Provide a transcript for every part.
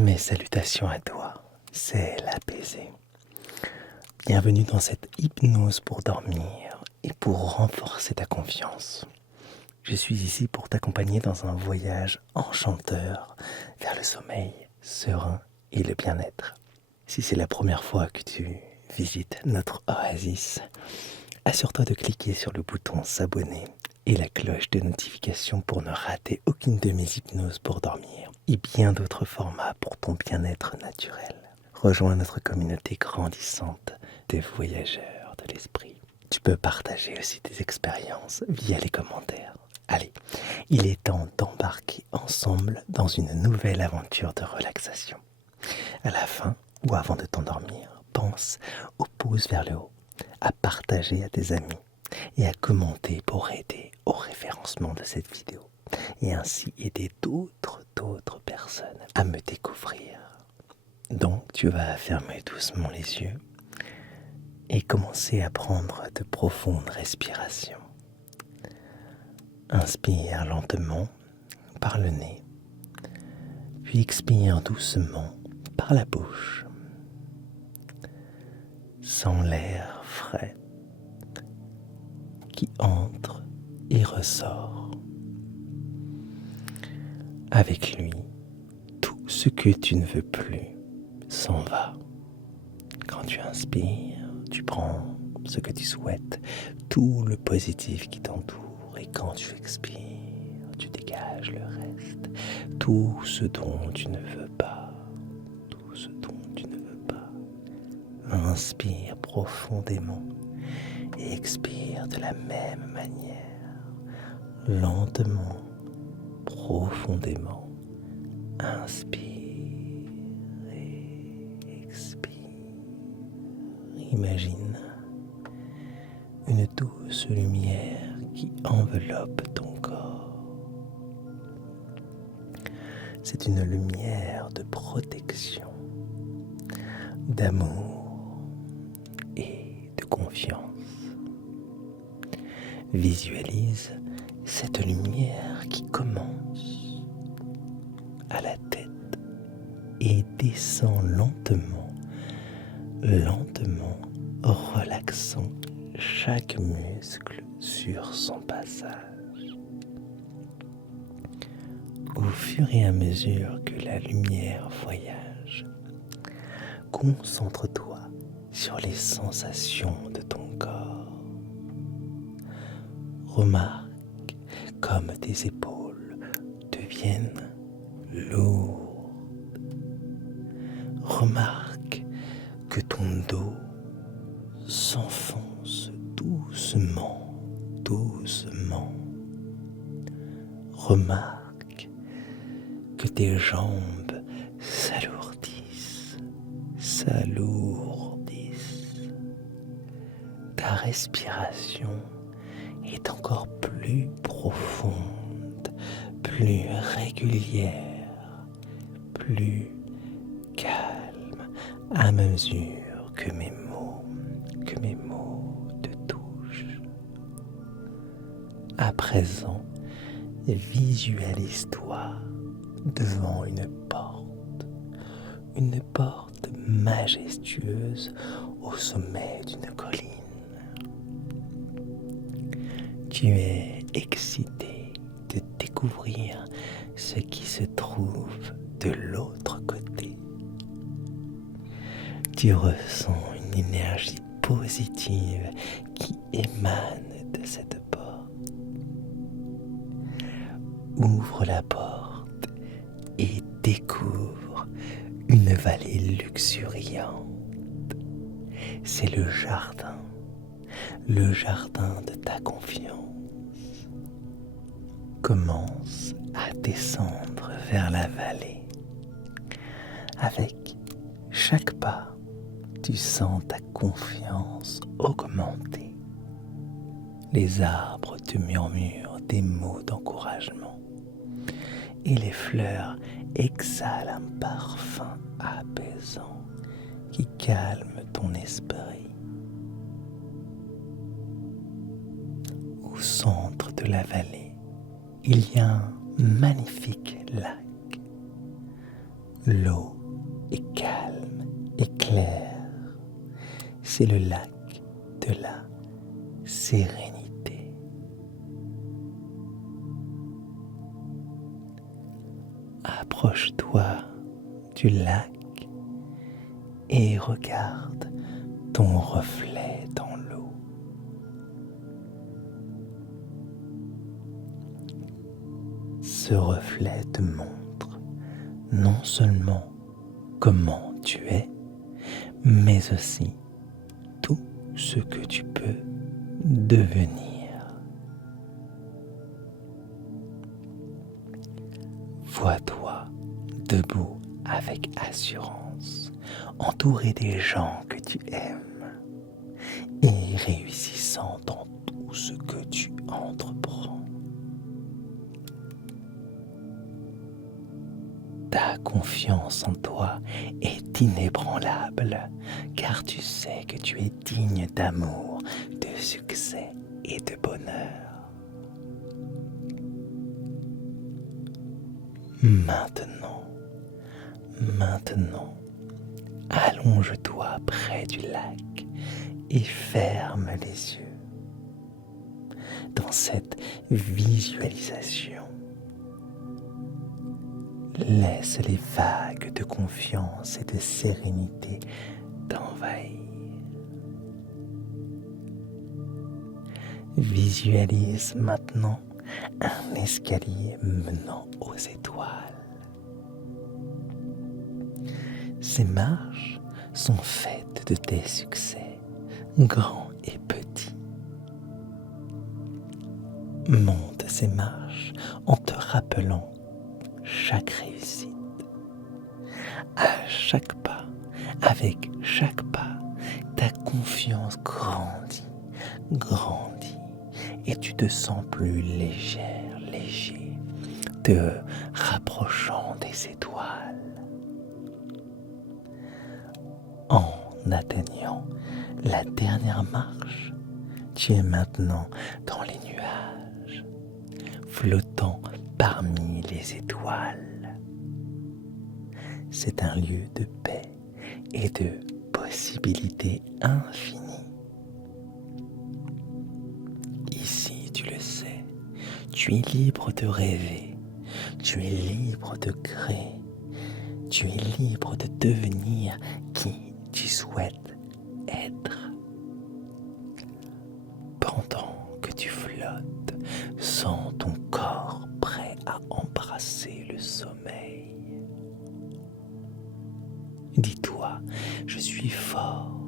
Mes salutations à toi, c'est l'apaisé. Bienvenue dans cette hypnose pour dormir et pour renforcer ta confiance. Je suis ici pour t'accompagner dans un voyage enchanteur vers le sommeil serein et le bien-être. Si c'est la première fois que tu visites notre oasis, assure-toi de cliquer sur le bouton s'abonner et la cloche de notification pour ne rater aucune de mes hypnoses pour dormir et bien d'autres formats pour ton bien-être naturel. Rejoins notre communauté grandissante des voyageurs de l'esprit. Tu peux partager aussi tes expériences via les commentaires. Allez, il est temps d'embarquer ensemble dans une nouvelle aventure de relaxation. À la fin ou avant de t'endormir, pense au pouce vers le haut, à partager à tes amis et à commenter pour aider au référencement de cette vidéo et ainsi aider d'autres personnes à me découvrir. Donc tu vas fermer doucement les yeux et commencer à prendre de profondes respirations. Inspire lentement par le nez, puis expire doucement par la bouche. Sens l'air frais qui entre et ressort. Avec lui, tout ce que tu ne veux plus s'en va. Quand tu inspires, tu prends ce que tu souhaites, tout le positif qui t'entoure, et quand tu expires, tu dégages le reste, tout ce dont tu ne veux pas, tout ce dont tu ne veux pas. Inspire profondément et expire de la même manière, lentement, profondément. Inspire et expire. Imagine une douce lumière qui enveloppe ton corps. C'est une lumière de protection, d'amour et de confiance. Visualise cette lumière qui commence à la tête et descend lentement, relaxant chaque muscle sur son passage. Au fur et à mesure que la lumière voyage, concentre-toi sur les sensations de ton corps. Remarque comme tes épaules deviennent lourdes. Remarque que ton dos s'enfonce doucement. Remarque que tes jambes s'alourdissent. Ta respiration est encore plus profonde, plus régulière, plus calme à mesure que mes mots te touchent. À présent, visualise-toi devant une porte majestueuse au sommet d'une colline. Tu es excité de découvrir ce qui se trouve de l'autre côté. Tu ressens une énergie positive qui émane de cette porte. Ouvre la porte et découvre une vallée luxuriante. C'est le jardin de ta confiance. Commence à descendre vers la vallée. Avec chaque pas, tu sens ta confiance augmenter. Les arbres te murmurent des mots d'encouragement et les fleurs exhalent un parfum apaisant qui calme ton esprit. Au centre de la vallée, il y a un magnifique lac L'eau est calme et claire. C'est le lac de la sérénité. Approche-toi du lac et regarde ton reflet dans l'eau. Ce reflet te montre non seulement comment tu es, mais aussi tout ce que tu peux devenir. Vois-toi debout avec assurance, entouré des gens que tu aimes et réussissant dans tout ce que tu entreprends. Ta confiance en toi est inébranlable, car tu sais que tu es digne d'amour, de succès et de bonheur. Maintenant, allonge-toi près du lac et ferme les yeux. Dans cette visualisation, laisse les vagues de confiance et de sérénité t'envahir. Visualise maintenant un escalier menant aux étoiles. Ces marches sont faites de tes succès, grands et petits. Monte ces marches en te rappelant chaque réussite. À chaque pas, avec chaque pas, ta confiance grandit, et tu te sens plus léger, te rapprochant des étoiles. En atteignant la dernière marche, tu es maintenant dans les nuages, flottant parmi les étoiles. C'est un lieu de paix et de possibilités infinies. Ici, tu le sais, tu es libre de rêver, tu es libre de créer, tu es libre de devenir qui tu souhaites être. Pendant que tu flottes, sens ton corps prêt à embrasser le sommeil. Dis-toi, je suis fort,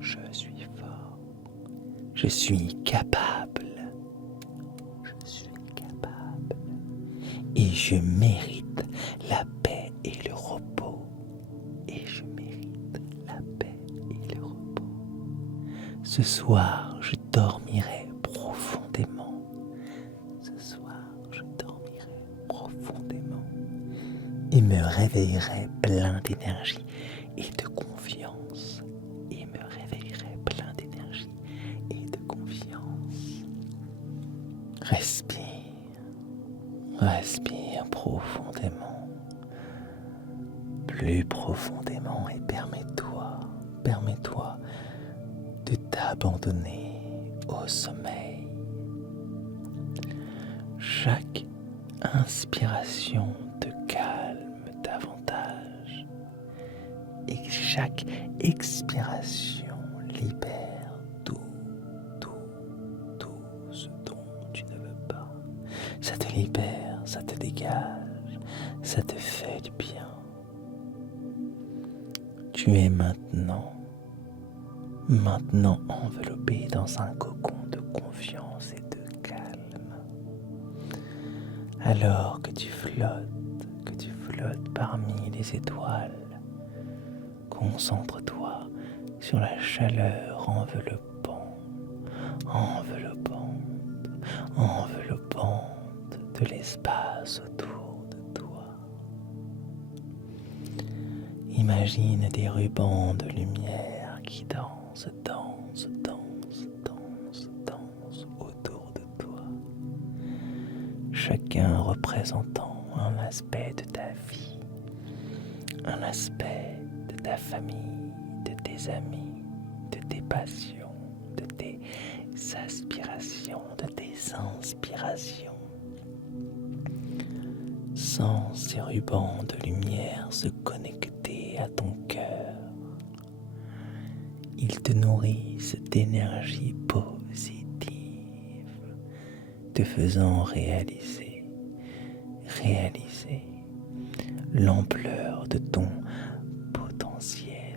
je suis capable, et je mérite la paix et le repos. Ce soir, je dormirai profondément. Et me réveillerai plein d'énergie et de confiance. Respire profondément. Plus profondément et permets-toi de t'abandonner au sommeil. Chaque inspiration te calme davantage et chaque expiration libère tout ce dont tu ne veux pas. Ça te libère, ça te dégage, ça te fait du bien. Tu es maintenant enveloppé dans un cocon de confiance et de calme. Alors que tu flottes parmi les étoiles, concentre-toi sur la chaleur enveloppante de l'espace autour de toi. Imagine des rubans de lumière qui dansent autour de toi, chacun représentant un aspect de ta vie un aspect de ta famille, de tes amis, de tes passions, de tes aspirations, de tes inspirations. Sans ces rubans de lumière se connecter à ton cœur, ils te nourrissent d'énergie positive, te faisant réaliser l'ampleur de ton potentiel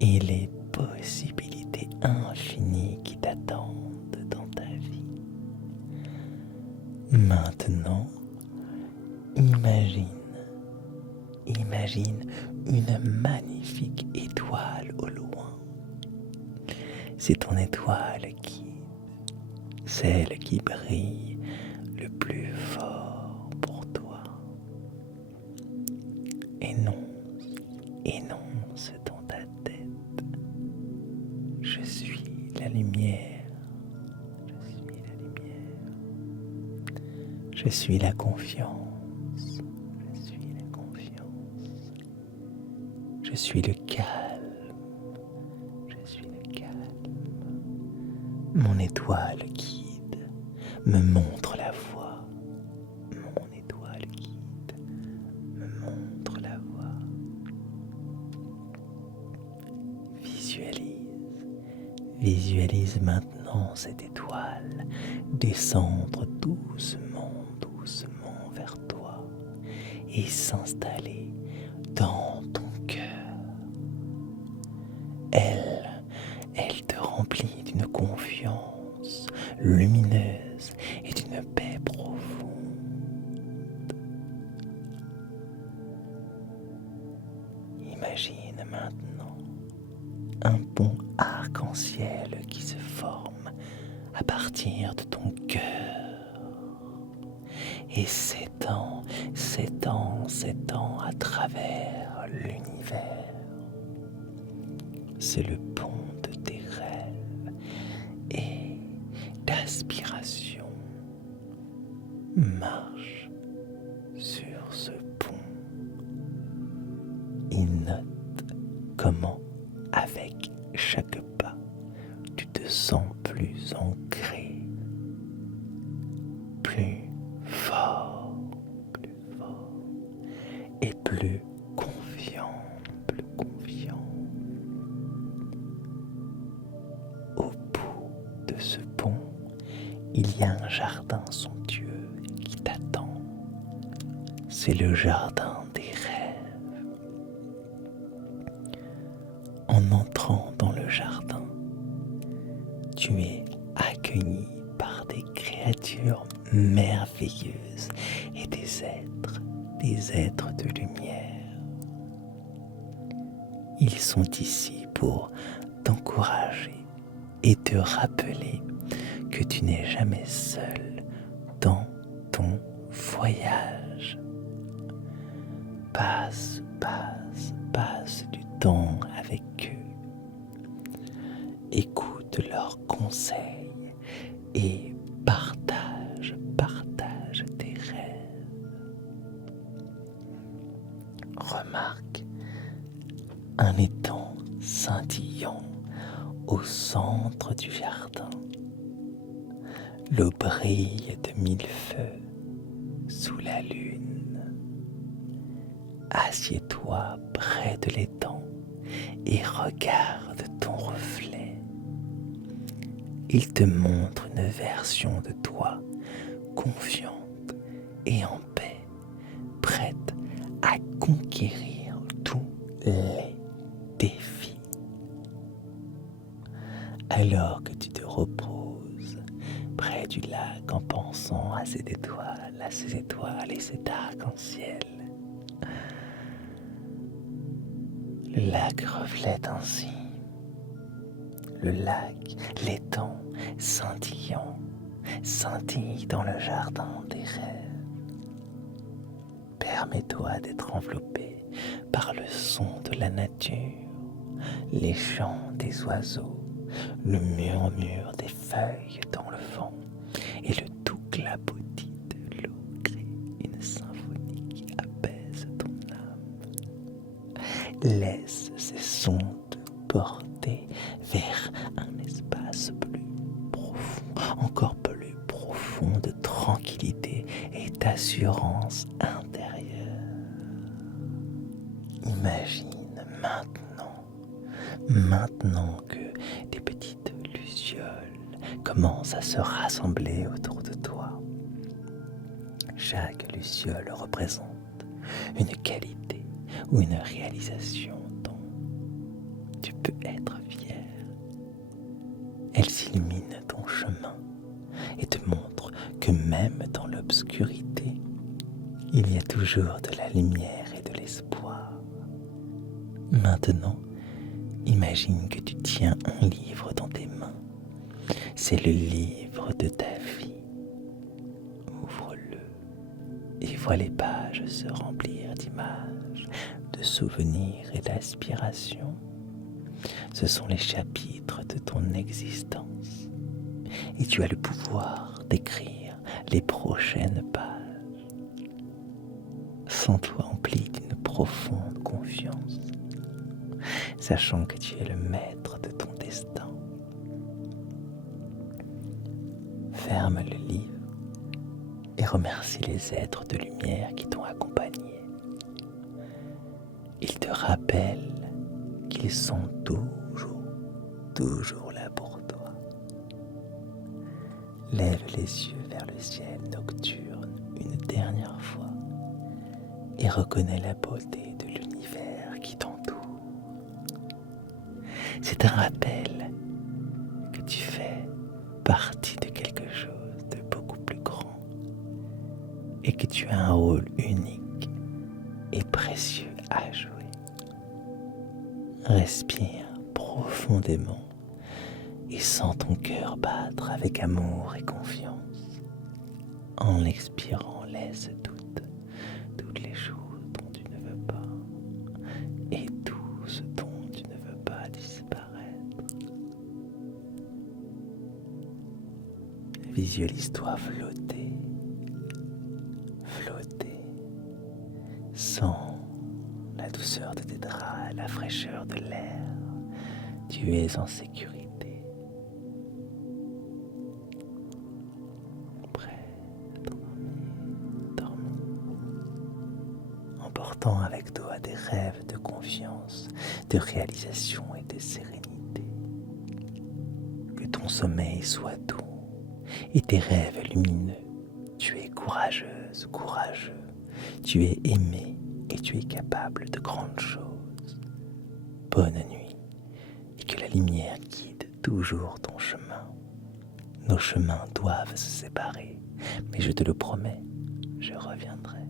et les possibilités infinies qui t'attendent dans ta vie. Maintenant, imagine une magnifique étoile au loin. C'est ton étoile celle qui brille le plus fort pour toi. Énonce dans ta tête: je suis la lumière, je suis la lumière, je suis la confiance, je suis la confiance, je suis le calme, je suis le calme. Mon étoile guide me montre la voie, mon étoile guide me montre la voie. Visualise maintenant cette étoile descendre doucement vers toi et s'installer dans ton cœur. Elle te remplit d'une confiance lumineuse et d'une paix profonde. Imagine maintenant un pont arc-en-ciel qui se forme à partir de ton cœur et s'étend à travers l'univers. C'est le pont de tes rêves et d'aspiration. Marche sur ce pont et note comment, avec chaque pas, tu te sens plus ancré, plus fort et plus confiant. Au bout de ce pont, il y a un jardin somptueux qui t'attend. C'est le jardin des rêves. En entrant dans le jardin, tu es accueilli par des créatures merveilleuses et des êtres de lumière. Ils sont ici pour t'encourager et te rappeler que tu n'es jamais seul dans ton voyage. Passe du temps avec eux. Écoute leurs conseils et partage tes rêves. Remarque un étang scintillant au centre du jardin. L'eau brille de mille feux sous la lune. Assieds-toi près de l'étang et regarde ton reflet. Il te montre une version de toi confiante et en paix, prête à conquérir tous les défis. Alors que tu te reposes près du lac en pensant à ces étoiles et cet arc-en-ciel, le lac reflète ainsi. Le lac, l'étang scintillant, scintille dans le jardin des rêves. Permets-toi d'être enveloppé par le son de la nature, les chants des oiseaux, le murmure des feuilles dans le vent et le doux clapotis de l'eau crée une symphonie qui apaise ton âme. Laisse ces sons te porter vers un espace plus profond, encore plus profond de tranquillité et d'assurance intérieure. Imagine maintenant que des petites lucioles commencent à se rassembler autour de toi. Chaque luciole représente une qualité ou une réalisation dont tu peux être fier. Elles illuminent ton chemin et te montrent que même dans l'obscurité, il y a toujours de la lumière et de l'espoir. Maintenant, imagine que tu tiens un livre dans tes mains. C'est le livre de ta vie. Ouvre-le et vois les pages se remplir d'images, de souvenirs et d'aspirations. Ce sont les chapitres de ton existence et tu as le pouvoir d'écrire les prochaines pages. Sens-toi empli d'une profonde confiance, sachant que tu es le maître de ton destin. Ferme le livre et remercie les êtres de lumière qui t'ont accompagné. Ils te rappellent qu'ils sont toujours là pour toi. Lève les yeux vers le ciel nocturne une dernière fois et reconnais la beauté de l'univers qui t'entoure. C'est un rappel que tu fais partie de quelque chose de beaucoup plus grand et que tu as un rôle unique et précieux à jouer. Respire profondément et sens ton cœur battre avec amour et confiance. En l'expirant, laisse toutes les choses dont tu ne veux pas et tout ce dont tu ne veux pas disparaître. Visualise-toi flotter. Sens la douceur de tes draps, la fraîcheur de l'air. Tu es en sécurité. Prêt à dormir. Emportant avec toi des rêves de confiance, de réalisation et de sérénité. Que ton sommeil soit doux et tes rêves lumineux. Tu es courageuse, courageux. Tu es aimé et tu es capable de grandes choses. Bonne nuit et que la lumière guide toujours ton chemin. Nos chemins doivent se séparer, mais je te le promets, je reviendrai.